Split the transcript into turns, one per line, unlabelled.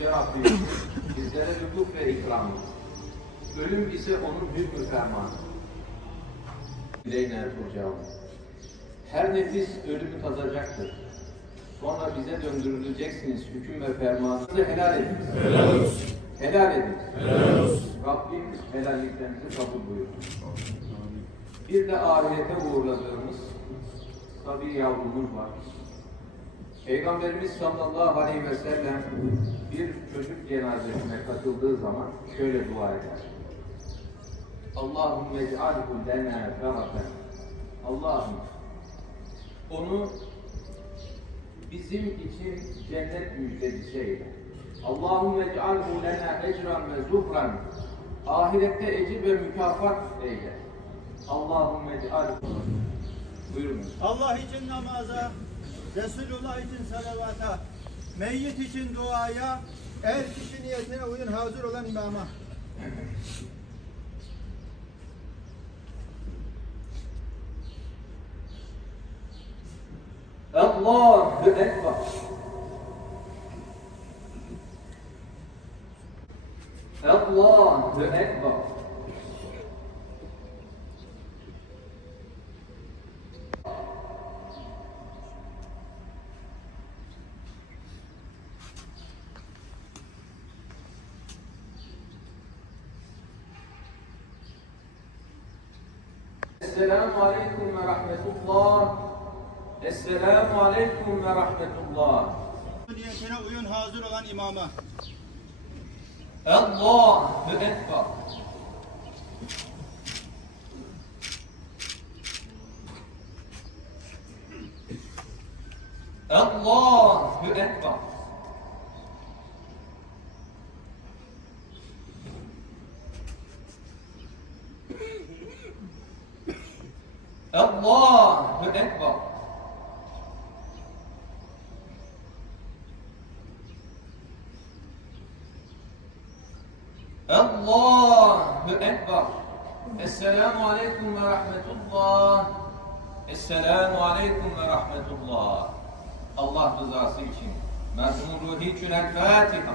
Yüce Rabbim bizlere lütuf ve ikramı. Ölüm ise onun hükmü fermanı. İleyne turcaun. Her nefis ölümü tadacaktır. Sonra bize döndürüleceksiniz hüküm ve fermanınızı helal ediniz.
Helal olsun.
Helal ediniz.
Helal olsun.
Rabbim helalliklerinizi kabul buyursun. Bir de ahirete uğurladığımız tabi yavrumuz var. Peygamberimiz sallallahu aleyhi ve sellem bir çocuk cenazesine katıldığı zaman şöyle dua eder. Allahümme ec'alhu lena feraten. Allah'ım onu bizim için cennet müjdecisi eyle. Allahümme ec'alhu lena ecran ve zuhran. Ahirette ecir ve mükafat eyle. Allahümme ec'alhu. Buyurun.
Allah için namaza, Resulullah için salavata, meyyit için duaya, her kişi niyetine uyun hazır olan imama.
Allahu Ekber. Allahu Ekber. Esselamu Aleyküm ve Rahmetullah. Esselamu Aleyküm ve Rahmetullah.
Niyetine uyun hazır olan imama.
Allahu Ekber. Allahu Ekber. Allahu Ekber. Allahu Ekber. Esselamu Aleyküm ve Rahmetullah. Esselamu Aleyküm ve Rahmetullah. Allah rızası için. Merhumun ruhi için El Fatiha.